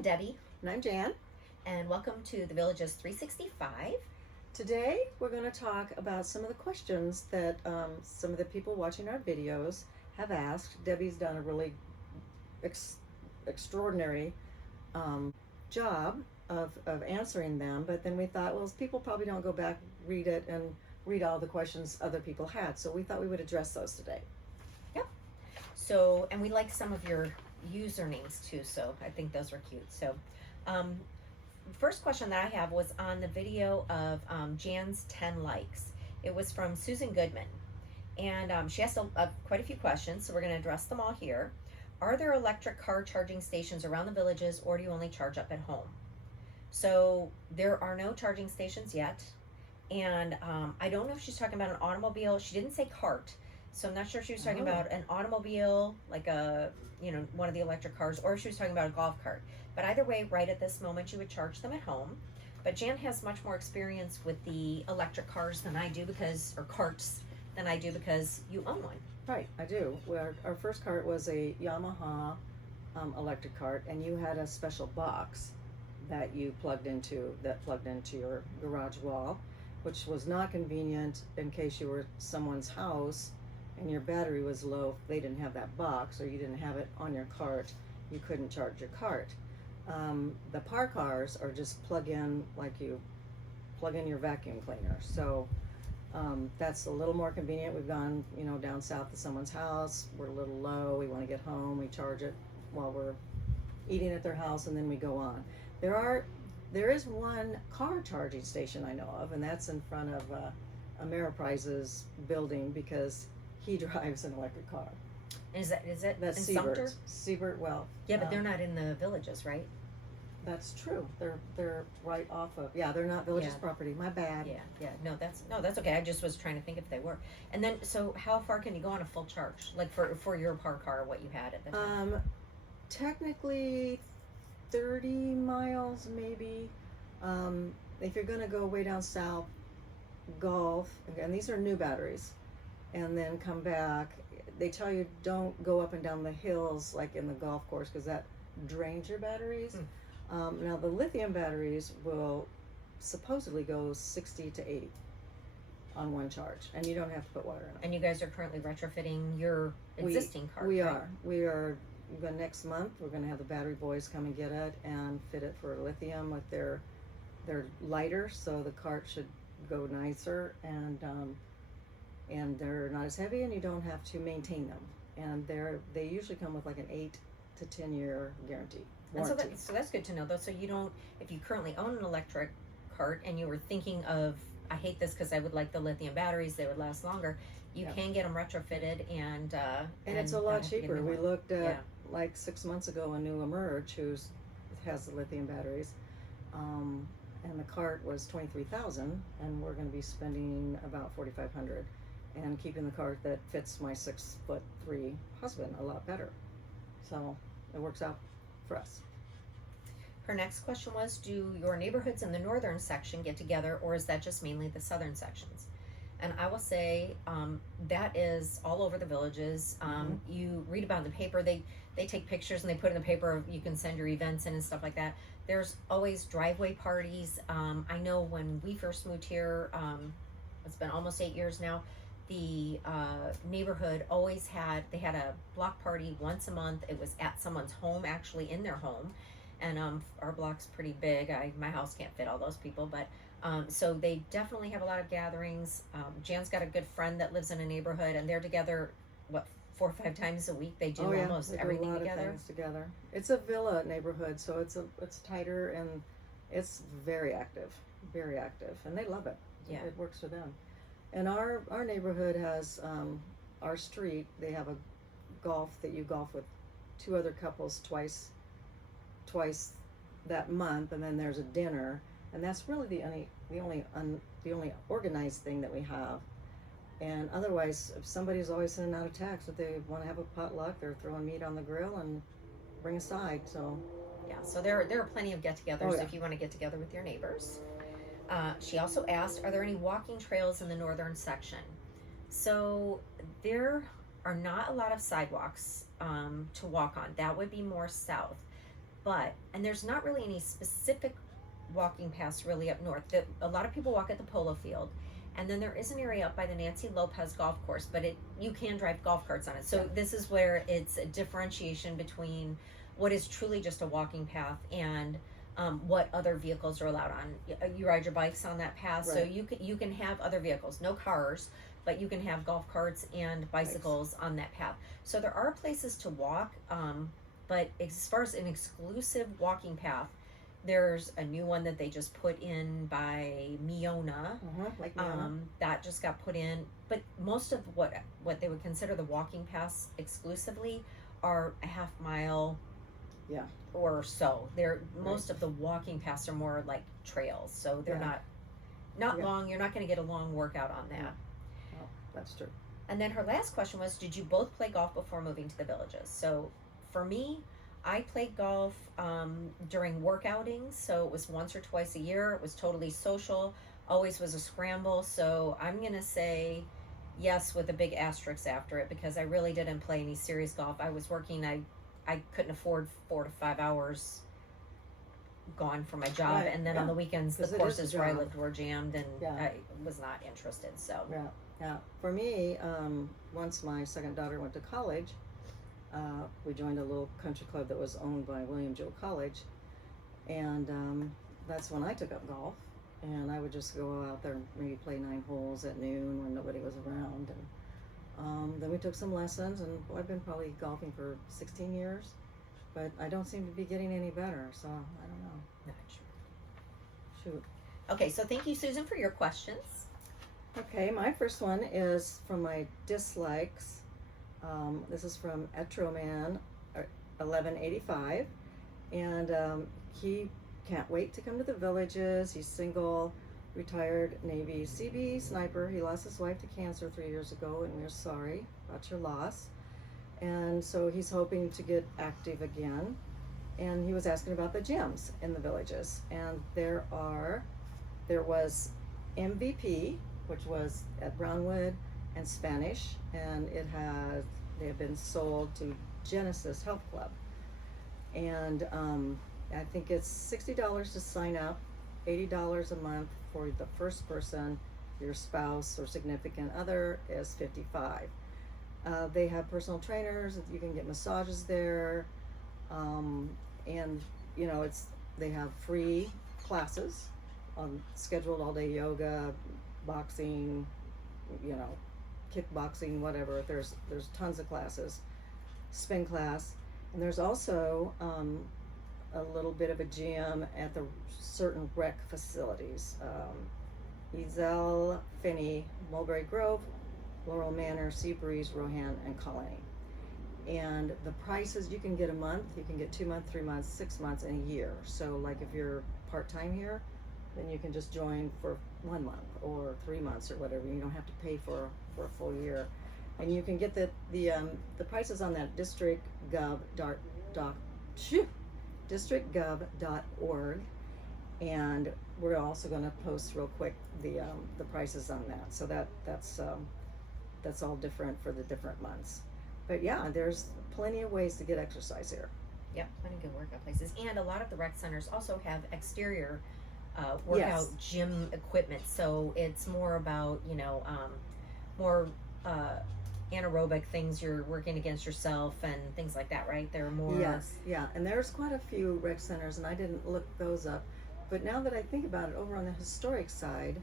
I'm Debbie, And I'm Jan. and welcome to the Villages 365. Today we're going to talk about some of the questions that some of the people watching our videos have asked. Debbie's done a really extraordinary job of answering them, but then we thought, well, people probably don't go back, read it, and read all the questions other people had, so we thought we would address those today. Yep. So, and we like some of your usernames too, so I think those were cute. So, first question that I have was on the video of Jan's 10 likes. It was from Susan Goodman, and she asked quite a few questions, so we're going to address them all here. Are there electric car charging stations around the villages, or do you only charge up at home? So there are no charging stations yet, and I don't know if she's talking about an automobile. She didn't say cart, so I'm not sure if she was talking about an automobile, like one of the electric cars, or if she was talking about a golf cart. But either way, right at this moment, you would charge them at home. But Jan has much more experience with the electric cars than I do, or carts than I do, because you own one. Right, I do. Our first cart was a Yamaha electric cart, and you had a special box that you plugged into your garage wall, which was not convenient in case you were at someone's house and your battery was low. If they didn't have that box, or you didn't have it on your cart, you couldn't charge your cart. The par cars are just plug in, like you plug in your vacuum cleaner. So that's a little more convenient. We've gone, down south to someone's house. We're a little low. We want to get home. We charge it while we're eating at their house, and then we go on. There is one car charging station I know of, and that's in front of Ameriprise's building, because he drives an electric car. Is it That's in Sumter? Siebert, well. Yeah, but they're not in the villages, right? That's true. They're right off of, they're not villages property. My bad. Yeah. No, that's okay. I just was trying to think if they were. And then, so how far can you go on a full charge, like for your par car, what you had at the time? Technically 30 miles maybe. If you're gonna go way down south, golf, and these are new batteries, and then come back, they tell you don't go up and down the hills like in the golf course, because that drains your batteries. Now the lithium batteries will supposedly go 60 to 80 on one charge, and you don't have to put water in them. And you guys are currently retrofitting your existing car. We are. Next month we're going to have the battery boys come and get it and fit it for lithium. With they're lighter, so the cart should go nicer, and they're not as heavy, and you don't have to maintain them. And they usually come with like an 8 to 10 year guarantee. And so that's good to know, though. So you don't, if you currently own an electric cart and you were thinking of, I hate this because I would like the lithium batteries, they would last longer, you can get them retrofitted, and it's a lot cheaper. We looked at like 6 months ago a new Emerge has the lithium batteries, and the cart was $23,000, and we're going to be spending about $4,500, and keeping the cart that fits my 6'3" husband a lot better. So it works out for us. Her next question was, do your neighborhoods in the northern section get together, or is that just mainly the southern sections? And I will say that is all over the villages. You read about it in the paper. They take pictures and they put in the paper. You can send your events in and stuff like that. There's always driveway parties. I know when we first moved here, it's been almost 8 years now, the neighborhood always had a block party once a month. It was at someone's home, actually in their home. And our block's pretty big. My house can't fit all those people, but so they definitely have a lot of gatherings. Jan's got a good friend that lives in a neighborhood, and they're together 4 or 5 times a week. They do almost everything together. It's a villa neighborhood, so it's tighter, and it's very active, and they love it. Yeah, it works for them. And our neighborhood has our street. They have a golf that you golf with 2 other couples twice that month, and then there's a dinner, and that's really the only organized thing that we have. And otherwise, if somebody's always sending out a text that they want to have a potluck, they're throwing meat on the grill and bring a side. So so there are plenty of get-togethers if you want to get together with your neighbors. She also asked, are there any walking trails in the northern section? So there are not a lot of sidewalks to walk on. That would be more south. and there's not really any specific walking paths really up north. A lot of people walk at the polo field, and then there is an area up by the Nancy Lopez golf course, but you can drive golf carts on it. So this is where it's a differentiation between what is truly just a walking path and what other vehicles are allowed on. You ride your bikes on that path, so Right. you can have other vehicles, no cars, but you can have golf carts and bicycles on that path. So there are places to walk, but as far as an exclusive walking path, there's a new one that they just put in by Miona. Like Miona. That just got put in, but most of what they would consider the walking paths exclusively are a half mile, Yeah. or so. Most of the walking paths are more like trails, so they're Yeah. not Yeah. long. You're not going to get a long workout on that. Oh, that's true. And then her last question was, did you both play golf before moving to the Villages? So for me, I played golf during work outings, so it was once or twice a year. It was totally social, always was a scramble. So I'm going to say yes with a big asterisk after it, because I really didn't play any serious golf. I was working, I couldn't afford 4 to 5 hours gone from my job, Right, and then on yeah. the weekends the 'Cause it is a courses where I job. lived were jammed, and Yeah. I was not interested. So Yeah. For me, once my second daughter went to college, we joined a little country club that was owned by William Joe College, and that's when I took up golf. And I would just go out there and maybe play 9 holes at noon when nobody was around. And then we took some lessons, and I've been probably golfing for 16 years, but I don't seem to be getting any better. So I don't know. not sure. Shoot. Okay, so thank you, Susan, for your questions. Okay, my first one is from my dislikes. This is from Etroman 1185, and he can't wait to come to the Villages. He's single, retired Navy CB sniper. He lost his wife to cancer 3 years ago, and we're sorry about your loss. And so he's hoping to get active again. And he was asking about the gyms in the Villages, and there was MVP, which was at Brownwood and Spanish, and they have been sold to Genesis Health Club. And I think it's $60 to sign up, $80 a month for the first person. Your spouse or significant other is $55. They have personal trainers. You can get massages there, and they have free classes on scheduled all day yoga, boxing, kickboxing, whatever. There's tons of classes, spin class, and there's also a little bit of a gym at the certain rec facilities. Ezel, Finney, Mulberry Grove, Laurel Manor, Seabreeze, Rohan, and Colony. And the prices, you can get a month, you can get 2 months, 3 months, 6 months, and a year. So like if you're part-time here, then you can just join for 1 month or 3 months or whatever. You don't have to pay for a full year. And you can get the prices on that districtgov.org, and we're also going to post real quick the prices on that. So that's all different for the different months. But yeah, there's plenty of ways to get exercise here. Yep, plenty of good workout places. And a lot of the rec centers also have exterior workout gym equipment. So it's more about, more anaerobic things. You're working against yourself and things like that, right? They're more... Yes, yeah. And there's quite a few rec centers, and I didn't look those up. But now that I think about it, over on the historic side,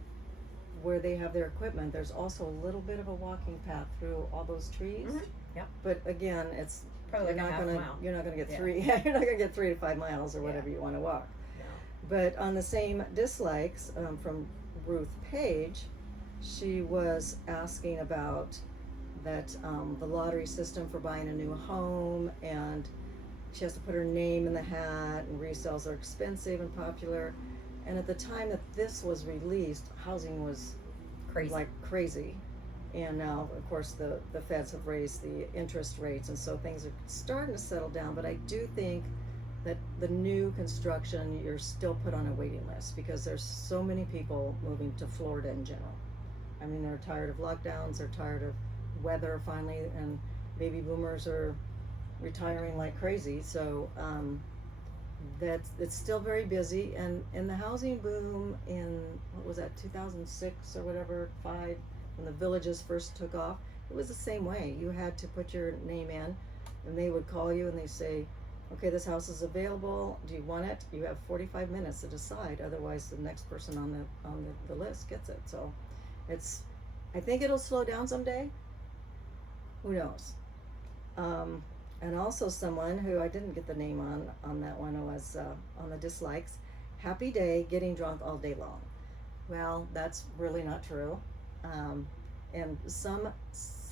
where they have their equipment, there's also a little bit of a walking path through all those trees. Mhm. Yep. But again, it's Probably like a half mile. you're not gonna get Yeah. you're not gonna get 3 to 5 miles or whatever you want to walk. No. But on the same dislikes, from Ruth Page, she was asking about that the lottery system for buying a new home, and she has to put her name in the hat, and resales are expensive and popular. And at the time that this was released, housing was Crazy. like crazy. And now, of course, the feds have raised the interest rates, and so things are starting to settle down. But I do think that the new construction, you're still put on a waiting list, because there's so many people moving to Florida in general. I mean, they're tired of lockdowns, they're tired of weather finally, and baby boomers are retiring like crazy. So it's still very busy, and the housing boom in, what was that, 2006 or whatever, 5, when the villages first took off, it was the same way. You had to put your name in, and they would call you and they say, okay, this house is available, do you want it? You have 45 minutes to decide, otherwise the next person on the list gets it. So I think it'll slow down someday, who knows. And also someone who I didn't get the name on that one was on the dislikes. Happy day, getting drunk all day long. Well, that's really not true. And some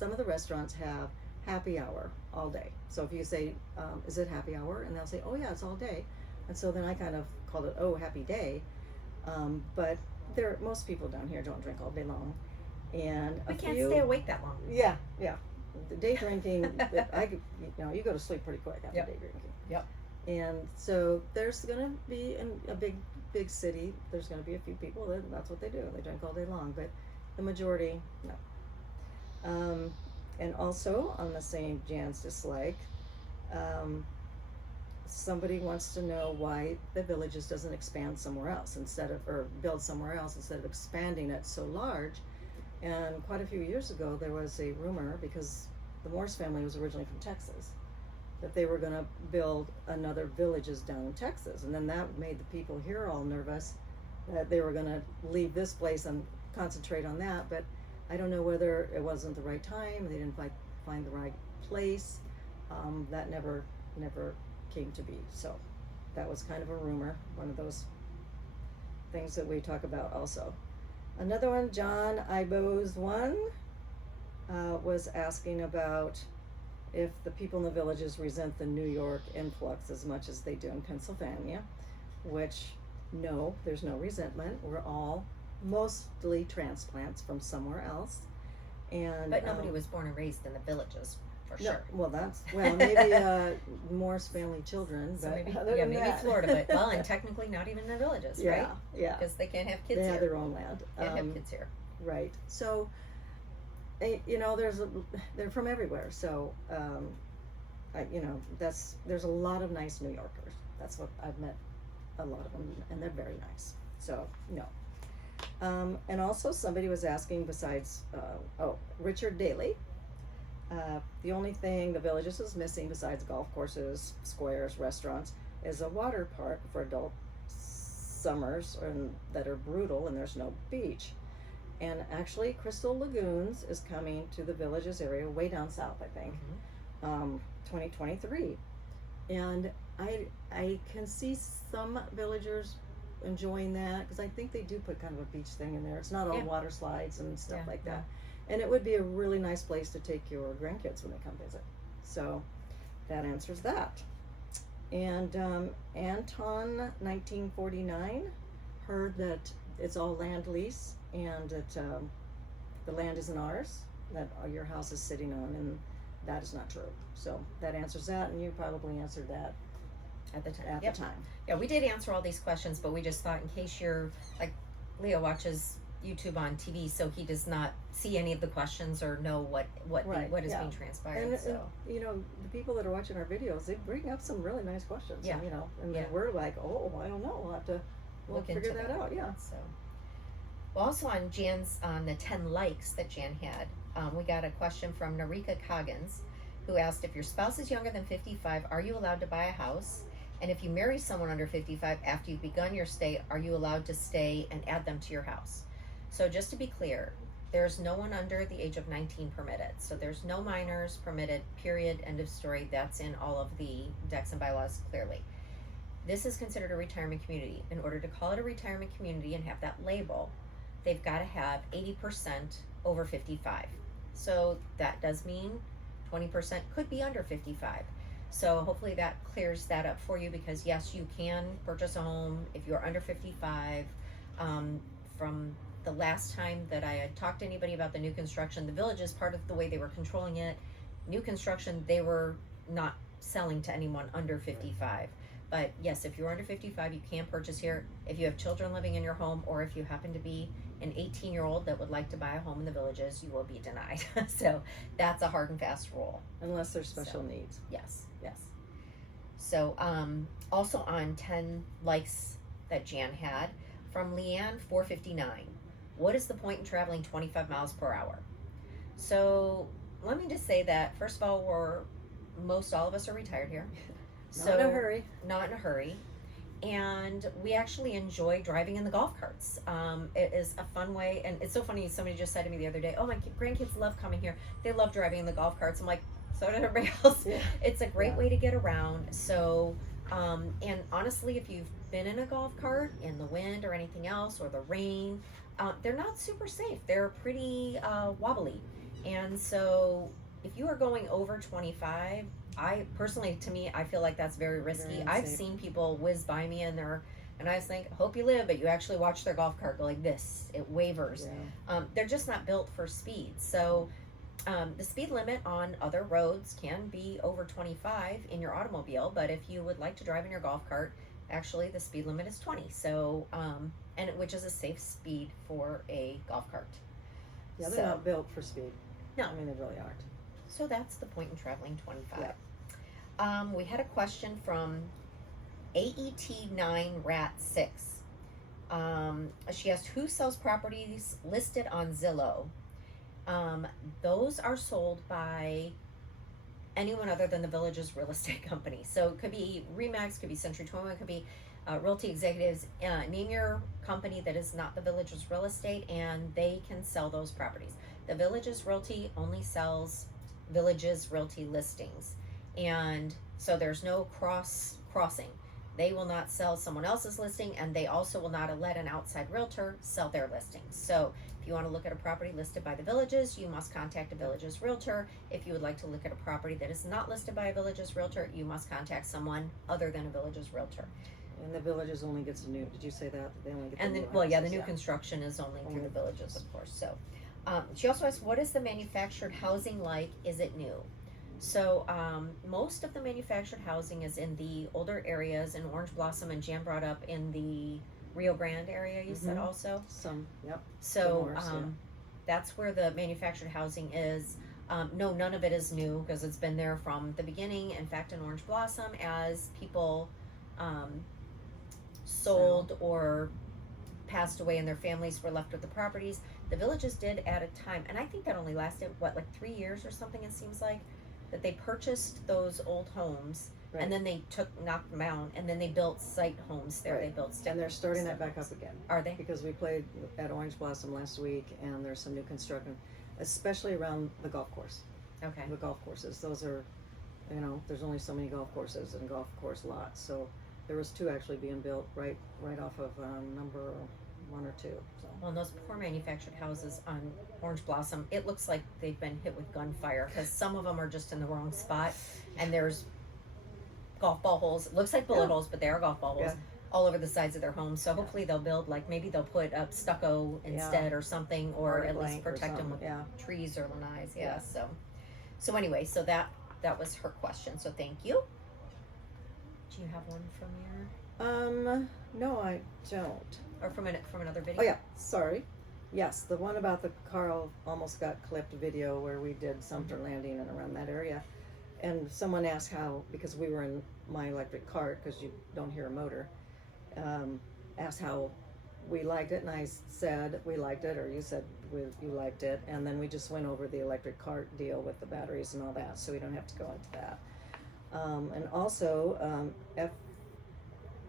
of the restaurants have happy hour all day. So if you say, is it happy hour? And they'll say, oh yeah, it's all day. And so then I kind of called it, oh, happy day. But most people down here don't drink all day long. And We can't stay awake that long. Yeah. The day drinking, you go to sleep pretty quick after Yep. day drinking. Yep. And so there's gonna be in a big city, there's gonna be a few people that's what they do. They drink all day long, but the majority, no. And also on the same Jan's dislike, somebody wants to know why the Villages doesn't expand somewhere else or build somewhere else instead of expanding it so large. And quite a few years ago, there was a rumor, because the Morse family was originally from Texas, that they were going to build another Villages down in Texas. And then that made the people here all nervous that they were going to leave this place and concentrate on that. But I don't know whether it wasn't the right time, they didn't find the right place. That never came to be. So that was kind of a rumor, one of those things that we talk about also. Another one, John Ibos one, was asking about if the people in the Villages resent the New York influx as much as they do in Pennsylvania, which, no, there's no resentment. We're all mostly transplants from somewhere else. But nobody was born and raised in the Villages, for no, sure. Well, maybe Morse family children, So but maybe, other than maybe that, Florida, but and technically not even the Villages, right? Yeah. Because they can't have kids They here. have their own land. Can't have kids here. Right. So, they're from everywhere. So, there's a lot of nice New Yorkers. That's what I've met, a lot of them, and they're very nice. So, no. And also somebody was asking besides, Richard Daly. The only thing the Villages is missing besides golf courses, squares, restaurants, is a water park for adult summers that are brutal, and there's no beach. And actually, Crystal Lagoons is coming to the Villages area, way down south, I think, 2023. And I can see some villagers enjoying that, because I think they do put kind of a beach thing in there. It's not all water slides and stuff like that. And it would be a really nice place to take your grandkids when they come visit. So that answers that. And Anton 1949 heard that it's all land lease and that the land isn't ours, that your house is sitting on, and that is not true. So that answers that, and you probably answered that At the time. at the time. Yeah, we did answer all these questions, but we just thought in case you're, like, Leo watches YouTube on TV, so he does not see any of the questions or know what is being transpired. And the people that are watching our videos, they bring up some really nice questions. Yeah. And then we're like, oh, I don't know, we'll Look figure into that out. Yeah. So, well, also on the 10 likes that Jan had, we got a question from Narika Coggins, who asked, if your spouse is younger than 55, are you allowed to buy a house? And if you marry someone under 55 after you've begun your stay, are you allowed to stay and add them to your house? So just to be clear, there's no one under the age of 19 permitted. So there's no minors permitted, period, end of story. That's in all of the decks and bylaws clearly. This is considered a retirement community. In order to call it a retirement community and have that label, they've got to have 80% over 55. So that does mean 20% could be under 55. So hopefully that clears that up for you, because yes, you can purchase a home if you're under 55. From the last time that I had talked to anybody about the new construction, the Villages, part of the way they were controlling it, new construction, they were not selling to anyone under 55. But yes, if you're under 55, you can purchase here. If you have children living in your home, or if you happen to be an 18-year-old that would like to buy a home in the Villages, you will be denied. So that's a hard and fast rule. Unless there's special needs. Yes. So, also on 10 likes that Jan had from Leanne 459. What is the point in traveling 25 miles per hour? So, let me just say that first of all, most all of us are retired here. So, Not in a hurry. Not in a hurry. And we actually enjoy driving in the golf carts. It is a fun way, and it's so funny. Somebody just said to me the other day, "Oh, my grandkids love coming here. They love driving in the golf carts." I'm like, "So did everybody else." Yeah. It's a great Yeah. way to get around. So, and honestly, if you've been in a golf cart in the wind or anything else or the rain, they're not super safe. They're pretty wobbly, and so if you are going over 25. I personally, to me, I feel like that's very risky. Very I've unsafe. seen people whiz by me and I just think, hope you live, but you actually watch their golf cart go like this. It wavers. Yeah. They're just not built for speed. So, the speed limit on other roads can be over 25 in your automobile, but if you would like to drive in your golf cart, actually the speed limit is 20. So, which is a safe speed for a golf cart. Yeah, they're So- not built for speed. No. I mean, they really aren't. So that's the point in traveling 25. Yeah. We had a question from AET9Rat6. She asked, who sells properties listed on Zillow? Those are sold by anyone other than the Village's real estate company. So it could be Remax, could be Century 21, could be Realty Executives. Name your company that is not the Village's real estate, and they can sell those properties. The Village's Realty only sells Village's Realty listings, and so there's no crossing. They will not sell someone else's listing, and they also will not let an outside realtor sell their listings. So if you want to look at a property listed by the Villages, you must contact a Villages realtor. If you would like to look at a property that is not listed by a Villages realtor, you must contact someone other than a Villages realtor. And the Villages only gets a new. Did you say that they only get? And the then, new well, yeah, the houses? new construction is only through Only the Villages, Villages. of course. So, she also asked, what is the manufactured housing like? Is it new? So, most of the manufactured housing is in the older areas in Orange Blossom, and Jan brought up in the Rio Grande area, you said Mhm. also. Some. Yep. So, Some are, yeah. that's where the manufactured housing is. No, none of it is new because it's been there from the beginning. In fact, in Orange Blossom, as people sold or passed away and their families were left with the properties, the Villages did at a time, and I think that only lasted, what, like 3 years or something, it seems like, that they purchased those old homes. Right. And then they knocked them down, and then they built site homes there. Right. They built And they're starting that step back homes. up again Are they? because we played at Orange Blossom last week, and there's some new construction, especially around the golf course. Okay. The golf courses. Those are, there's only so many golf courses and golf course lots. So there was 2 actually being built right off of number 1 or 2. So Well, and those poor manufactured houses on Orange Blossom, it looks like they've been hit with gunfire because some of them are just in the wrong spot, and there's golf ball holes. It looks like bullet Yeah. holes, but they are golf ball holes Yeah. all over the sides of their homes. So hopefully they'll build, like, maybe they'll put up stucco instead or something, or Arctic at least blank or protect them with something, yeah. trees or lanais. Yeah. Yeah. So anyway, so that was her question. So thank you. Do you have one from your No, I don't. or from another video? Oh yeah, sorry. Yes, the one about the Carl almost got clipped video where we did Sumter Landing and around that area. And someone asked how, because we were in my electric cart, because you don't hear a motor, asked how we liked it, and I said we liked it, or you said you liked it, and then we just went over the electric cart deal with the batteries and all that, so we don't have to go into that. And also,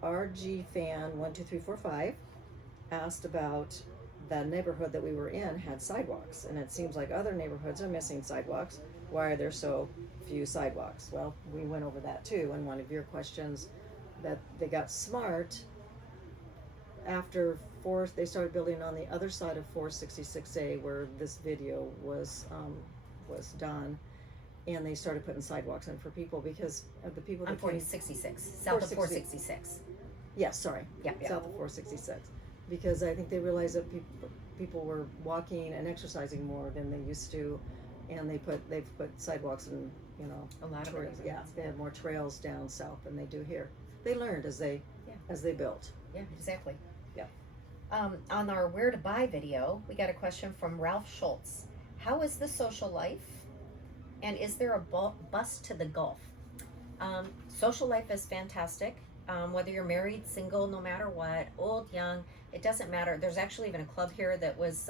FRG fan 12345 asked about the neighborhood that we were in had sidewalks, and it seems like other neighborhoods are missing sidewalks. Why are there so few sidewalks? Well, we went over that too in one of your questions, that they got smart after they started building on the other side of 466A where this video was done, and they started putting sidewalks in for people because of the people that On came. 466, south of 466. Yes, sorry. Yep. South of 466, because I think they realized that people were walking and exercising more than they used to, and they've put sidewalks and A lot of trails. it. Yeah, they have more trails down south than they do here. They learned as they built. Yeah, exactly. Yeah. On our where to buy video, we got a question from Ralph Schultz. How is the social life, and is there a bus to the Gulf? Social life is fantastic. Whether you're married, single, no matter what, old, young, it doesn't matter. There's actually even a club here that was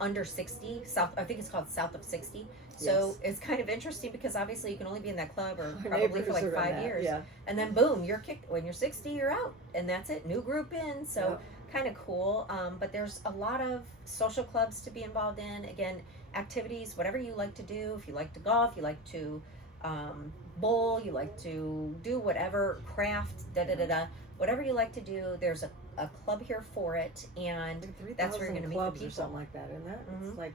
under 60, south. I think it's called South of 60. So it's kind of interesting because obviously you can only be in that club or Our probably for neighbors like are on 5 that, years, Yeah. and then boom, you're kicked. When you're 60, you're out, and that's it. New group in. So kind of cool. But there's a lot of social clubs to be involved in. Again, activities, whatever you like to do. If you like to golf, you like to bowl, you like to do whatever, craft, whatever you like to do, there's a club here for it, and that's where you're going to meet the clubs people. or something like that, isn't that? It's like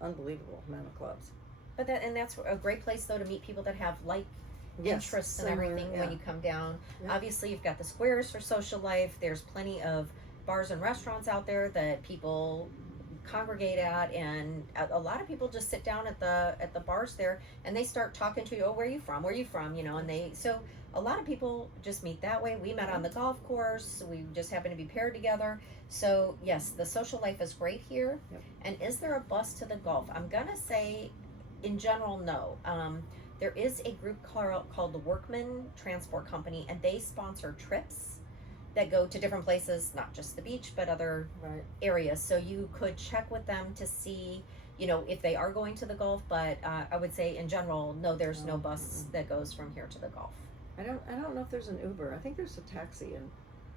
unbelievable amount of clubs. But that's a great place though to meet people that have like Yes, interests and similar, everything when yeah. you come down. Yeah. Obviously, you've got the squares for social life. There's plenty of bars and restaurants out there that people congregate at, and a lot of people just sit down at the bars there and they start talking to you. Oh, where are you from? You know, and so a lot of people just meet that way. We met on the golf course. We just happened to be paired together. So yes, the social life is great here. Yep. And is there a bus to the golf? I'm gonna say in general, no. There is a group called the Workman Transport Company, and they sponsor trips that go to different places, not just the beach, but other Right. areas. So you could check with them to see, you know, if they are going to the golf. But I would say in general, no, there's no bus that goes from here to the golf. I don't know if there's an Uber. I think there's a taxi and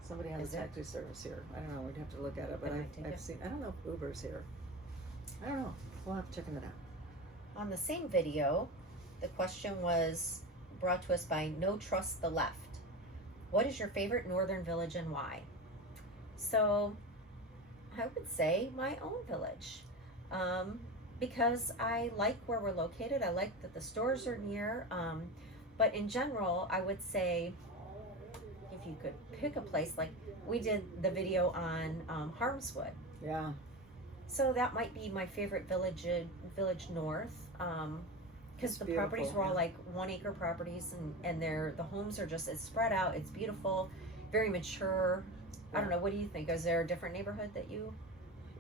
somebody has Is a there? taxi service here. I don't know. We'd have to look at it, but They might take I've it. seen. I don't know if Uber's here. I don't know. We'll have to check into that. On the same video, the question was brought to us by No Trust the Left. What is your favorite northern village and why? So I would say my own village, because I like where we're located. I like that the stores are near. But in general, I would say if you could pick a place, like we did the video on Harmswood. Yeah. So that might be my favorite village north, because It's the properties beautiful, were all yeah. like 1 acre properties, and the homes are just, it's spread out, it's beautiful, very mature. I don't know, what do you think? Is there a different neighborhood that you?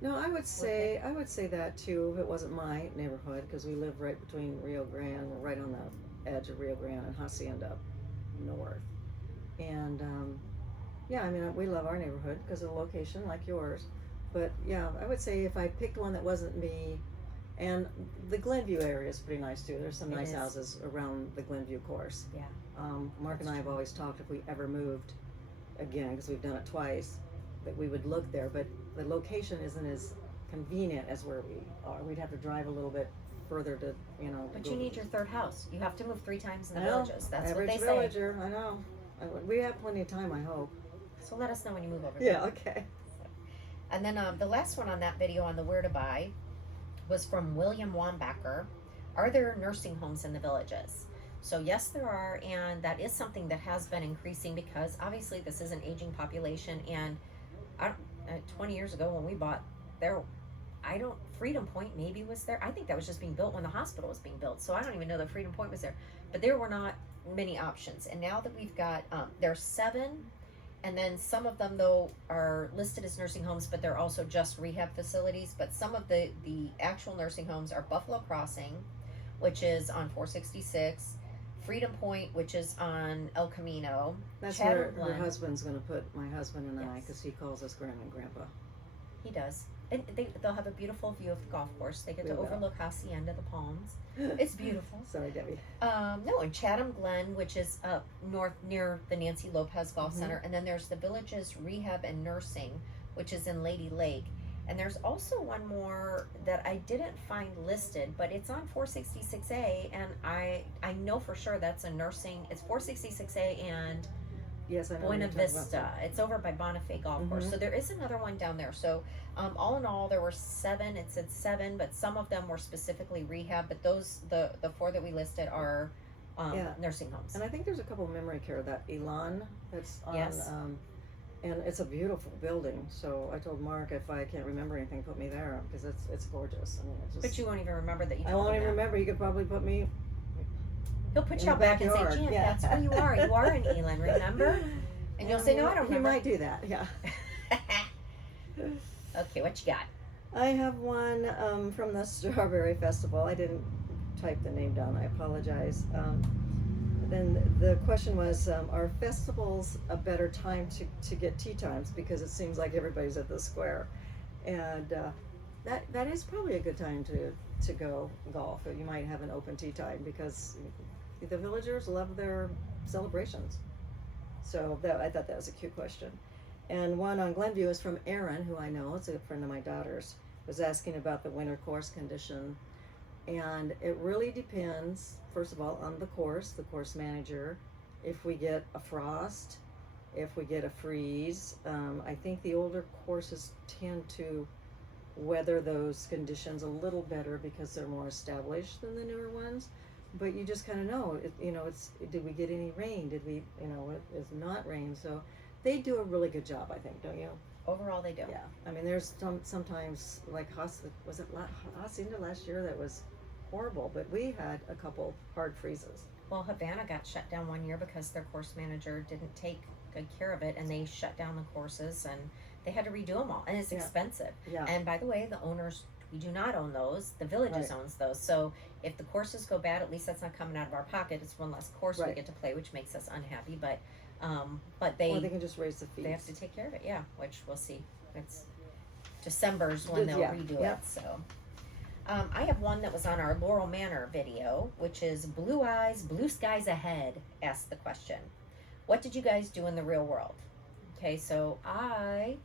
No, I would say that too. If it wasn't my neighborhood, because we live right between Rio Grande, we're right on the edge of Rio Grande and Hacienda North, and yeah, I mean we love our neighborhood because of the location, like yours. But yeah, I would say if I picked one that wasn't me, and the Glenview area is pretty nice too. There's some It nice is. houses around the Glenview course. Yeah. Mark and I have always talked if we ever moved again, because we've done it twice, that we would look there. But the location isn't as convenient as where we are. We'd have to drive a little bit further to, you know. But go you to- need your third house. You have to move 3 times in the I know. villages. That's Average what they villager, I know. We have plenty of time, I hope. say. So let us know when you move over there. Yeah, okay. And then the last one on that video on the where to buy was from William Wambacher. Are there nursing homes in the villages? So yes, there are, and that is something that has been increasing because obviously this is an aging population. And 20 years ago when we bought there, Freedom Point maybe was there. I think that was just being built when the hospital was being built. So I don't even know that Freedom Point was there. But there were not many options. And now that we've got, there's 7. And then some of them, though, are listed as nursing homes, but they're also just rehab facilities. But some of the actual nursing homes are Buffalo Crossing, which is on 466, Freedom Point, which is on El Camino. That's Chatham where her Glen. husband's going to put my husband and I, Yes. because he calls us Grandma and Grandpa. He does. And they'll have a beautiful view of the golf course. They get We to will. overlook Hacienda, the palms. It's beautiful. Sorry, Debbie. No, in Chatham Glen, which is up north near the Nancy Lopez Golf Mhm. Center. And then there's the Villages Rehab and Nursing, which is in Lady Lake. And there's also one more that I didn't find listed, but it's on 466A, and I know for sure that's a nursing. It's 466A and Yes, I know. what Buena you're talking about. Vista. It's over by Bonifay Golf Course. Mhm. So there is another one down there. So all in all, there were 7. It said 7, but some of them were specifically rehab. But those the 4 that we listed are Yeah. nursing homes. And I think there's a couple memory care, that Elan that's on, Yes. and it's a beautiful building. So I told Mark if I can't remember anything, put me there, because it's gorgeous. I mean, it's just. But you won't even remember that you. I told won't him even that. remember. You could probably put me. He'll put in you the out back and say, backyard. "Jan, Yeah. that's where you are. You are in Elon, remember?" And you'll say, "No, I don't He remember." might do that. Yeah. Okay, what you got? I have one from the Strawberry Festival. I didn't type the name down. I apologize. then the question was, are festivals a better time to get tee times, because it seems like everybody's at the square, and that is probably a good time to go golf. You might have an open tee time because the villagers love their celebrations. So I thought that was a cute question. And one on Glenview is from Erin, who I know, it's a friend of my daughter's, was asking about the winter course condition. And it really depends, first of all, on the course manager. If we get a frost, if we get a freeze, I think the older courses tend to weather those conditions a little better because they're more established than the newer ones. But you just kind of know, did we get any rain? Did we, it is not rain. So they do a really good job, I think, don't you? Overall, they do. Yeah. I mean, there's sometimes, like Hacienda last year, that was horrible, but we had a couple hard freezes. Well, Havana got shut down one year because their course manager didn't take good care of it, and they shut down the courses, and they had to redo them all, and it's expensive. Yeah. And by the way, the owners, we do not own those. The villages owns those. So if the courses go bad, at least that's not coming out of our pocket. It's one less course we get to play, which makes us unhappy. But they or they can just raise the fees. They have to take care of it. Yeah, which we'll see. It's December's when they'll redo it. So. I have one that was on our Laurel Manor video, which is Blue Eyes, Blue Skies Ahead, asked the question. What did you guys do in the real world? Okay, so I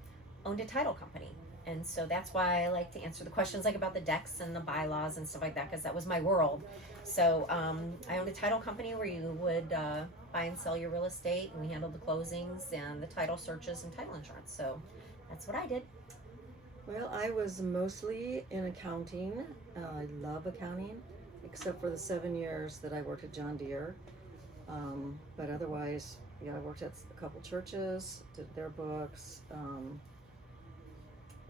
owned a title company. And so that's why I like to answer the questions like about the decks and the bylaws and stuff like that, because that was my world. So I owned a title company where you would buy and sell your real estate, and we handled the closings and the title searches and title insurance. So that's what I did. Well, I was mostly in accounting. I love accounting, except for the 7 years that I worked at John Deere. But otherwise, I worked at a couple churches, did their books,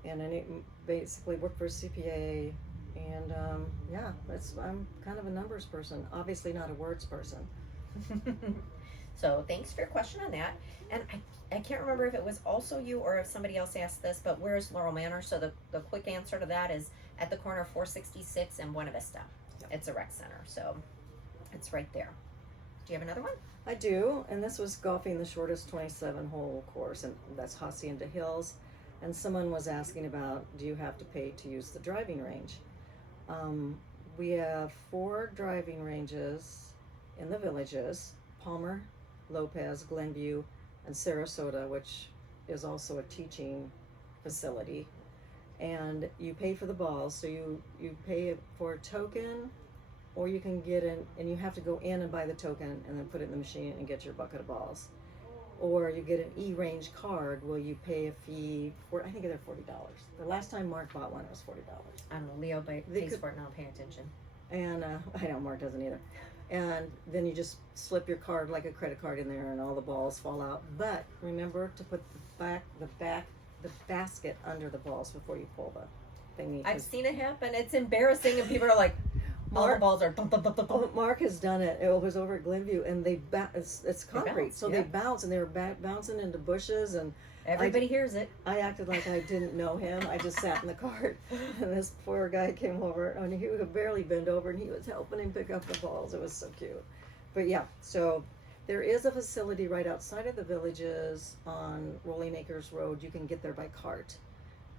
and I basically worked for a CPA. And I'm kind of a numbers person, obviously not a words person. So thanks for your question on that. And I can't remember if it was also you or if somebody else asked this, but where's Laurel Manor? So the quick answer to that is at the corner of 466 and Buena Vista. Yep. It's a rec center, so it's right there. Do you have another one? I do, and this was golfing the shortest 27-hole course, and that's Hacienda Hills. And someone was asking about, do you have to pay to use the driving range? We have 4 driving ranges in the villages: Palmer, Lopez, Glenview, and Sarasota, which is also a teaching facility. And you pay for the balls, so you pay for a token, or you can get in, and you have to go in and buy the token and then put it in the machine and get your bucket of balls. Or you get an E-range card where you pay a fee for, I think they're $40. The last time Mark bought one, it was $40. I don't know, Leo pays for it now, paying attention. And I know Mark doesn't either. And then you just slip your card like a credit card in there, and all the balls fall out. But remember to put the basket under the balls before you pull the thingy. I've seen it happen. It's embarrassing, and people are like, all the balls are. Mark has done it. It was over at Glenview, and it's concrete, bounce, so they bounce, and they were bouncing into bushes, and everybody hears it. I acted like I didn't know him. I just sat in the cart, and this poor guy came over, and he could barely bend over, and he was helping him pick up the balls. It was so cute. But yeah, so there is a facility right outside of the villages on Rolling Acres Road. You can get there by cart,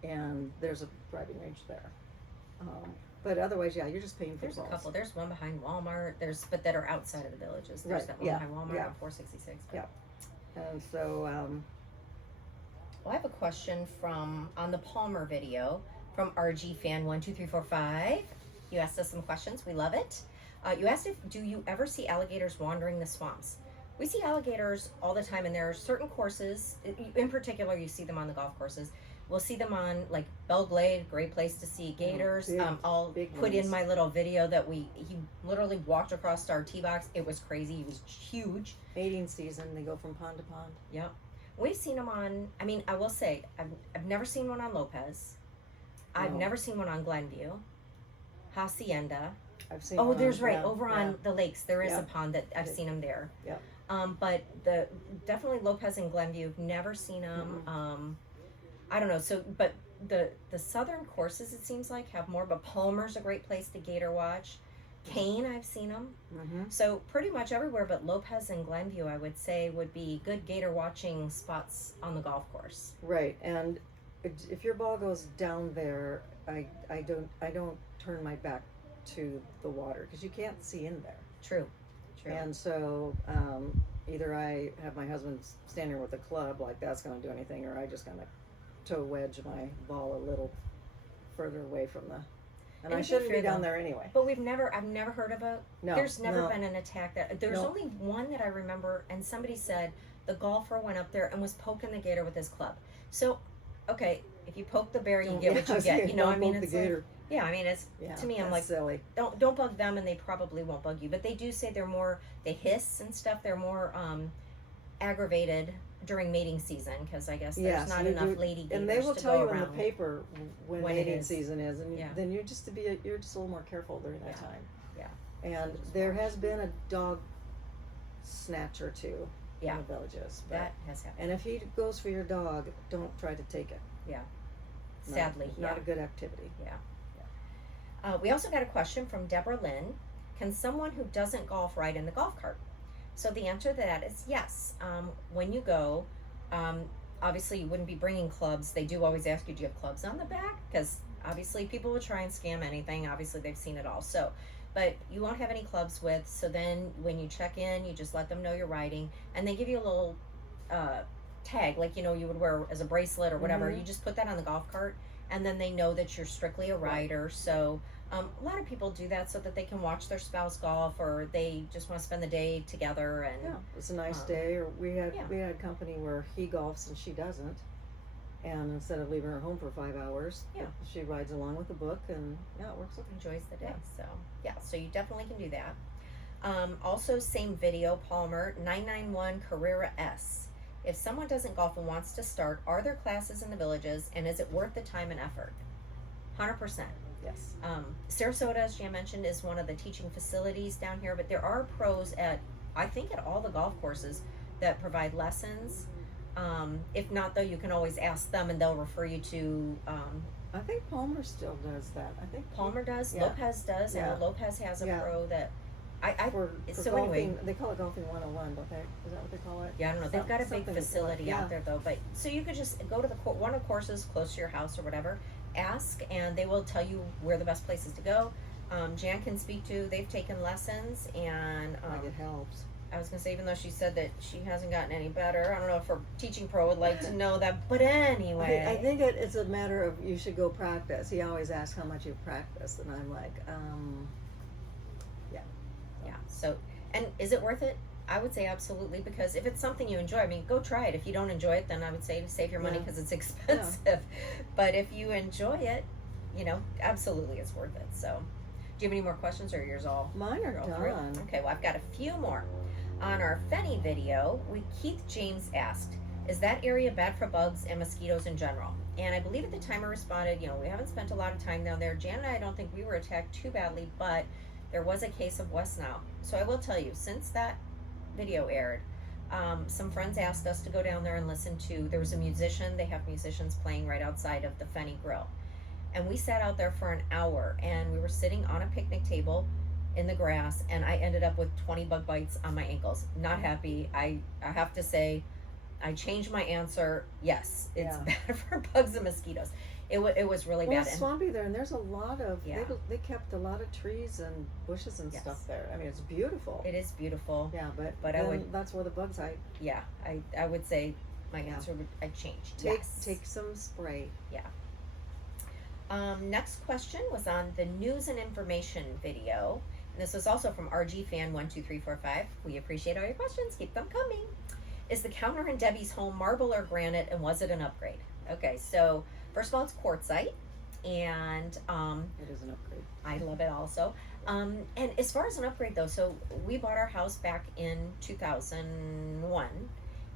and there's a driving range there. But otherwise, yeah, you're just paying for balls. There's a couple. There's one behind Walmart. But that are outside of the villages. There's that one behind Walmart on 466. Yeah. And so, well, I have a question on the Palmer video from RG Fan 12345. You asked us some questions. We love it. You asked do you ever see alligators wandering the swamps? We see alligators all the time, and there are certain courses, in particular, you see them on the golf courses. We'll see them on like Belle Glade, great place to see gators. I'll put in my little video that he literally walked across our tee box. It was crazy. He was huge. Mating season, they go from pond to pond. Yep. We've seen them on, I will say, I've never seen one on Lopez. I've never seen one on Glenview. Hacienda. I've seen there's over on the lakes. There is a pond that I've seen them there. Yeah. But definitely Lopez and Glenview, never seen them. Mm-hmm. I don't know. So, but the southern courses, it seems like, have more. But Palmer's a great place to gator watch. Kane, I've seen them. Mm-hmm. So pretty much everywhere but Lopez and Glenview, I would say, would be good gator watching spots on the golf course. Right, and if your ball goes down there, I don't turn my back to the water because you can't see in there. True. And so either I have my husband standing with a club, like that's going to do anything, or I just kind of toe wedge my ball a little further away from the. And to I be shouldn't fair, be down though, there anyway. But I've never heard of a. No, There's never no. been an attack that. There's No. only one that I remember, and somebody said the golfer went up there and was poking the gator with his club. So, okay, if you poke the bear, you get what you get. You know, I mean, it's like, yeah. I mean, it's to me, I'm that's like, silly. don't bug them, and they probably won't bug you. But they do say they hiss and stuff. They're more aggravated during mating season because I guess there's not enough lady gators and they will to tell go you in around. the paper when When it mating is. season is, and Yeah. then you're just a little more careful during that Yeah. time. Yeah. And there has been a dog snatch or two Yeah. in the villages. But, That has happened. and if he goes for your dog, don't try to take it. Sadly, not a good activity. We also got a question from Deborah Lynn. Can someone who doesn't golf ride in the golf cart? So the answer to that is yes. When you go, obviously you wouldn't be bringing clubs. They do always ask you, do you have clubs on the back? Because obviously people will try and scam anything. Obviously they've seen it all. So, but you won't have any clubs with. So then when you check in, you just let them know you're riding, and they give you a little tag, like you would wear as a bracelet or whatever. Mhm. You just put that on the golf cart, and then they know that you're strictly a rider. So a lot of people do that so that they can watch their spouse golf, or they just want to spend the day together. And Yeah, it's a nice Um, day. Or we had yeah. company where he golfs and she doesn't, and instead of leaving her home for 5 hours, Yeah. she rides along with the book, and it works. enjoys the day. Yeah. So you definitely can do that. Also, same video, Palmer 991 Carrera S. If someone doesn't golf and wants to start, are there classes in the villages, and is it worth the time and effort? 100%. Yes. Sarasota, as Jan mentioned, is one of the teaching facilities down here, but there are pros at all the golf courses that provide lessons. If not, though, you can always ask them, and they'll refer you to I think Palmer still does that. I think Palmer does, Yeah. Lopez does, Yeah. and Lopez has a Yeah. pro that for so golfing, anyway. they call it golfing 101, don't they? Is that what they call it? Yeah, I don't know. They've got a big Something like facility that. out there, though. But so you could just go to one of the courses close to your house or whatever, ask, and they will tell you where the best places to go. Jan can speak to. They've taken lessons, and Like it helps. I was gonna say, even though she said that she hasn't gotten any better, I don't know if her teaching pro would like to know that. But anyway, I think it's a matter of you should go practice. He always asks how much you've practiced, and I'm like, yeah. So, and is it worth it? I would say absolutely, because if it's something you enjoy, I mean, go try it. If you don't enjoy it, then I would say save your money Yeah. because it's expensive. But if you enjoy it, absolutely it's worth it. So, do you have any more questions, or are yours all? mine are you're all through? done. Okay, well, I've got a few more. On our Fenny video, Keith James asked, is that area bad for bugs and mosquitoes in general? And I believe at the time I responded, we haven't spent a lot of time down there. Jan and I don't think we were attacked too badly, but there was a case of West Nile. So I will tell you, since that video aired, some friends asked us to go down there and listen to, there was a musician, they have musicians playing right outside of the Fenny Grill. And we sat out there for an hour, and we were sitting on a picnic table in the grass, and I ended up with 20 bug bites on my ankles. Not happy. I have to say, I changed my answer. Yes, it's Yeah. bad for bugs and mosquitoes. It was really Well, bad. it's swampy there, and there's a lot of Yeah. they kept a lot of trees and bushes and Yes. stuff there. I mean, it's beautiful. It is beautiful. Yeah, but But I then would- that's where the bugs hide. Yeah, I would say my Yeah. answer I'd change. Take Yes. some spray. Next question was on the news and information video. And this was also from RG Fan 12345. We appreciate all your questions. Keep them coming. Is the counter in Debbie's home marble or granite, and was it an upgrade? Okay, so first of all, it's quartzite, and It is an upgrade. I love it also. And as far as an upgrade though, so we bought our house back in 2001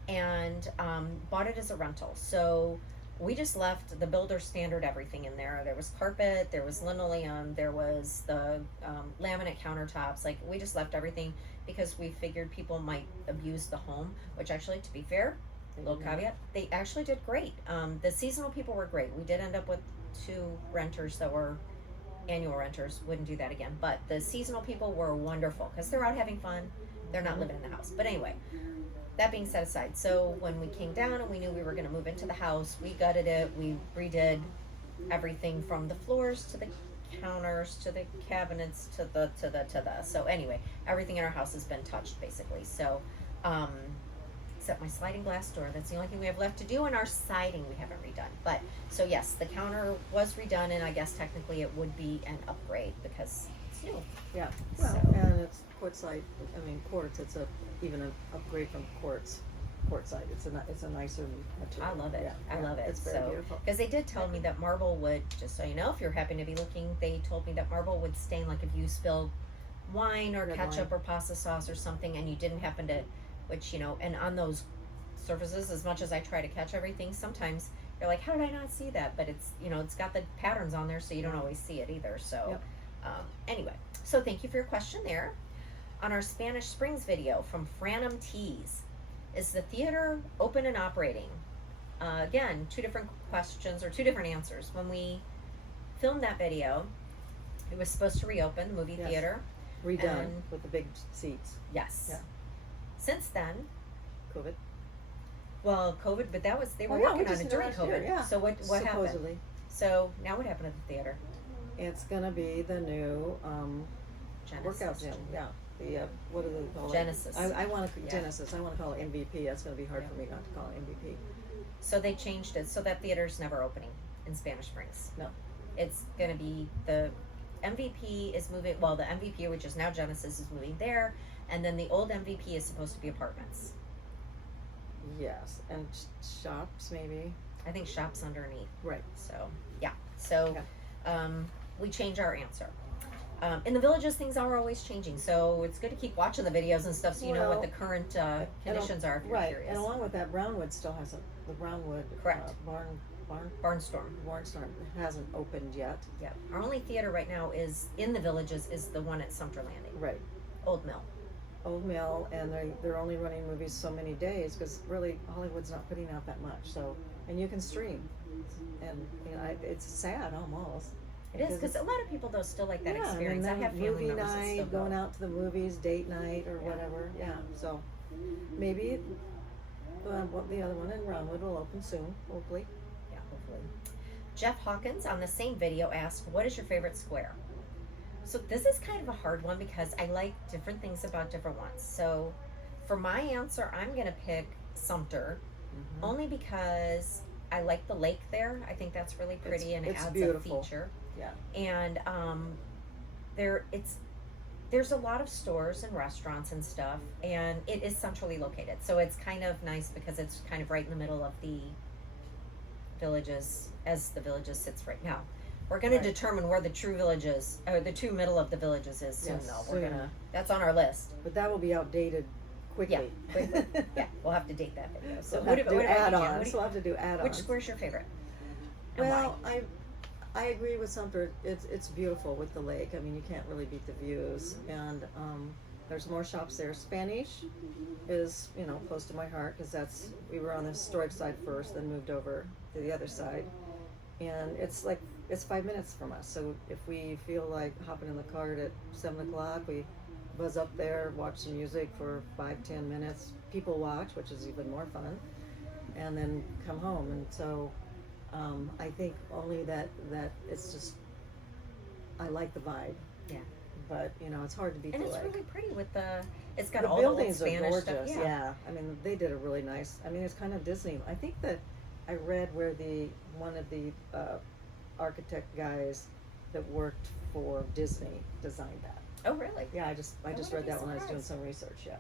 and bought it as a rental. So we just left the builder standard everything in there. There was carpet, there was linoleum, there was the laminate countertops. Like, we just left everything because we figured people might abuse the home, which actually, to be fair, little caveat, they actually did great. The seasonal people were great. We did end up with 2 renters that were annual renters wouldn't do that again. But the seasonal people were wonderful because they're out having fun. They're not living in the house. But anyway, that being set aside, so when we came down and we knew we were going to move into the house, we gutted it. We redid everything from the floors to the counters to the cabinets to the. So anyway, everything in our house has been touched basically. So, except my sliding glass door. That's the only thing we have left to do, and our siding we haven't redone. But so yes, the counter was redone, and I guess technically it would be an upgrade because it's new. Yeah. Well, So- and it's quartzite. I mean, quartz. It's even an upgrade from quartzite. It's a nicer material. I love it. Yeah, I yeah, love it. It's very So- beautiful. Because they did tell me that marble would, just so you know, if you're happen to be looking, they told me that marble would stain like if you spilled wine or Red ketchup wine. or pasta sauce or something and you didn't happen to, which, you know, and on those surfaces, as much as I try to catch everything, sometimes you're like, how did I not see that? But it's, you know, it's got the patterns on there so you don't always see it either. So, Yep. Anyway, so thank you for your question there. On our Spanish Springs video from Franum Tees, is the theater open and operating? Again, two different questions or two different answers. When we filmed that video, it was supposed to reopen the movie Yes. theater. Redone and- with the big seats. Yes. Yeah. Since then, COVID. well, COVID, but that was they were Oh, yeah, we working on just it did during last year, COVID. yeah. So what happened? Supposedly, So now what happened at the theater? it's gonna be the new Genesis. workout gym. Yeah. The what do they call Genesis. it? I want to Yeah. Genesis. I want to call it MVP. That's gonna be hard Yeah. for me not to call it MVP. So they changed it. So that theater's never opening in Spanish Springs. No. It's going to be the MVP is moving. Well, the MVP, which is now Genesis, is moving there, and then the old MVP is supposed to be apartments. Yes, and shops maybe. I think shops underneath. Right. So yeah. So Okay. we change our answer. In the villages, things are always changing, so it's good to keep watching the videos and stuff, so you know what Well, the current conditions are. If you're Right, curious. and along with that, Brownwood still hasn't. The Brownwood Correct. Barnstorm Barnstorm. hasn't opened yet. Yeah. Our only theater right now is in the villages is the one at Sumter Landing, Right. Old Mill. Old Mill, and they're only running movies so many days because really Hollywood's not putting out that much. So, and you can stream, and you know it's sad almost. It is because a lot of people though still like that yeah, experience. I and then have family movie members that still night, going go. out to the movies, date night, or Yeah. whatever. Yeah, so maybe the other one in Brownwood will open soon, hopefully. Yeah, hopefully. Jeff Hawkins on the same video asked, "What is your favorite square?" So this is kind of a hard one because I like different things about different ones. So for my answer, I'm gonna pick Sumter, only because I like the lake there. I think that's really pretty and it it's adds beautiful. a feature. Yeah. And there's a lot of stores and restaurants and stuff, and it is centrally located. So it's kind of nice because it's kind of right in the middle of the villages, as the villages sits right now. We're going Right. to determine where the true villages, or the true middle of the villages is soon, Yes, though. We're soon. gonna. That's on our list. But that will be outdated quickly. Yeah, quickly. Yeah, we'll have to date that video. So We'll have to do what about you, Jan? add-ons. What do We'll have to do you- add-ons. Which square's your favorite? And Well, I agree with Sumter. It's beautiful with the lake. I mean, you can't really beat the views, and there's more shops there. Spanish is close to my heart because we were on the historic side first, then moved over to the other side, and it's 5 minutes from us. So if we feel like hopping in the cart at 7 o'clock, we buzz up there, watch some music for 5-10 minutes. People watch, which is even more fun, and then come home. And so. I think only that it's just I like the vibe. Yeah. But it's hard to beat And the it's lake. really pretty with it's got The all the old buildings are Spanish gorgeous. stuff. Yeah. I mean, they did a really nice. I mean, it's kind of Disney. I think that I read where one of the architect guys that worked for Disney designed that. Oh, really? Yeah, I just wouldn't read be that when I was doing surprised. some research. Yeah.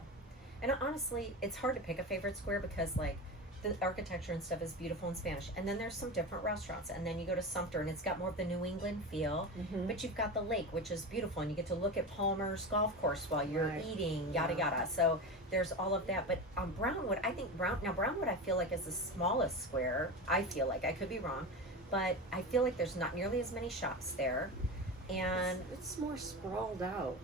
And honestly, it's hard to pick a favorite square because like the architecture and stuff is beautiful in Spanish. And then there's some different restaurants. And then you go to Sumter and it's got more of the New England feel. Mm-hmm. But you've got the lake, which is beautiful, and you get to look at Palmer's golf course while you're Right. eating, yada Yeah. yada. So there's all of that. But on Brownwood, I think Brownwood I feel like is the smallest square. I feel like I could be wrong, but I feel like there's not nearly as many shops there. And it's more sprawled out.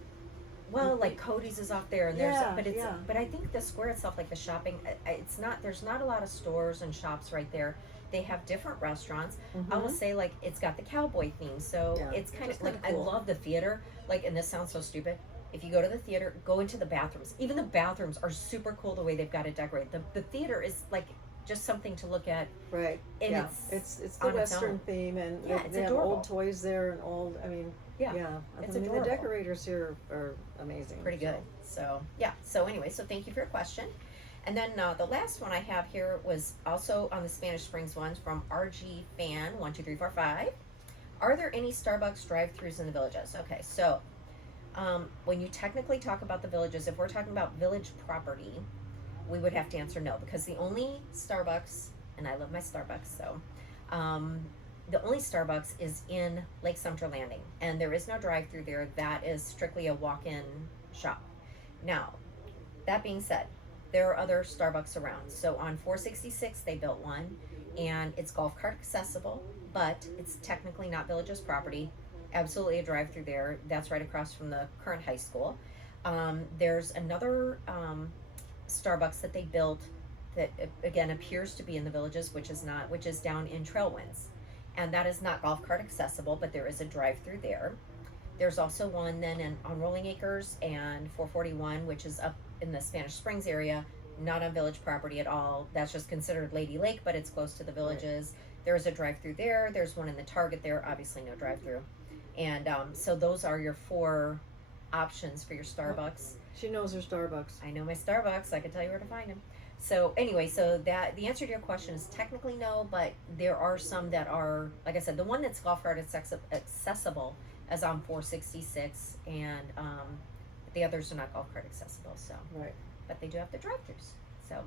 well, like Cody's is off there, and there's, Yeah, but it's, yeah. but I think the square itself, like the shopping, it's not. There's not a lot of stores and shops right there. they have different restaurants. I Mhm. will say, like, it's got the cowboy theme, so Yeah, it's kind which of is like, kinda cool. I love the theater, like, and this sounds so stupid. If you go to the theater, go into the bathrooms. Even the bathrooms are super cool the way they've got it decorated. The theater is like just something to look at, Right. and Yeah. it's It's the on its Western own. theme, and Yeah, they, it's they have adorable. old toys there and old. I mean, Yeah, yeah. it's I mean, adorable. the decorators here are amazing. Pretty good. So yeah. So anyway, so thank you for your question. And then the last one I have here was also on the Spanish Springs ones from RG Fan 12345. Are there any Starbucks drive-throughs in the villages? Okay, so when you technically talk about the villages, if we're talking about village property, we would have to answer no, because the only Starbucks, and I love my Starbucks, so the only Starbucks is in Lake Sumter Landing, and there is no drive-through there. That is strictly a walk-in shop. Now, that being said, there are other Starbucks around. So on 466, they built one, and it's golf cart accessible, but it's technically not Village's property. Absolutely a drive-through there. That's right across from the current high school. There's another Starbucks that they built that again appears to be in the Villages, which is not, which is down in Trailwinds, and that is not golf cart accessible, but there is a drive-through there. There's also one then on Rolling Acres and 441, which is up in the Spanish Springs area, not on village property at all. That's just considered Lady Lake, but it's close to the villages. There's a drive-through there. There's one in the Target there. Obviously, no drive-through. And so those are your 4 options for your Starbucks. She knows her Starbucks. I know my Starbucks. I can tell you where to find them. So anyway, so that the answer to your question is technically no, but there are some that are, like I said, the one that's golf cart accessible is on 466, and the others are not golf cart accessible. So, Right. but they do have the drive-throughs. So,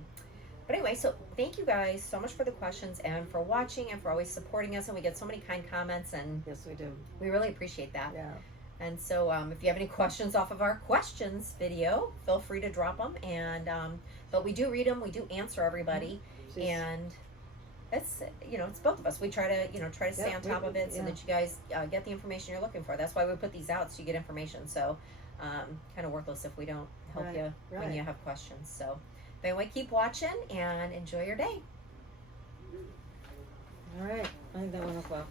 but anyway, so thank you guys so much for the questions and for watching and for always supporting us. And we get so many kind comments, and Yes, we do. we really appreciate that. Yeah. And so, if you have any questions off of our questions video, feel free to drop them. And but we do read them, we do answer everybody, She's- and it's it's both of us. We try to stay Yeah, on top of it so yeah. that you guys get the information you're looking for. That's why we put these out, so you get information. So, kind of worthless if we don't help Right, you when right. you have questions. So, but anyway, keep watching and enjoy your day. All right. I think that went up well.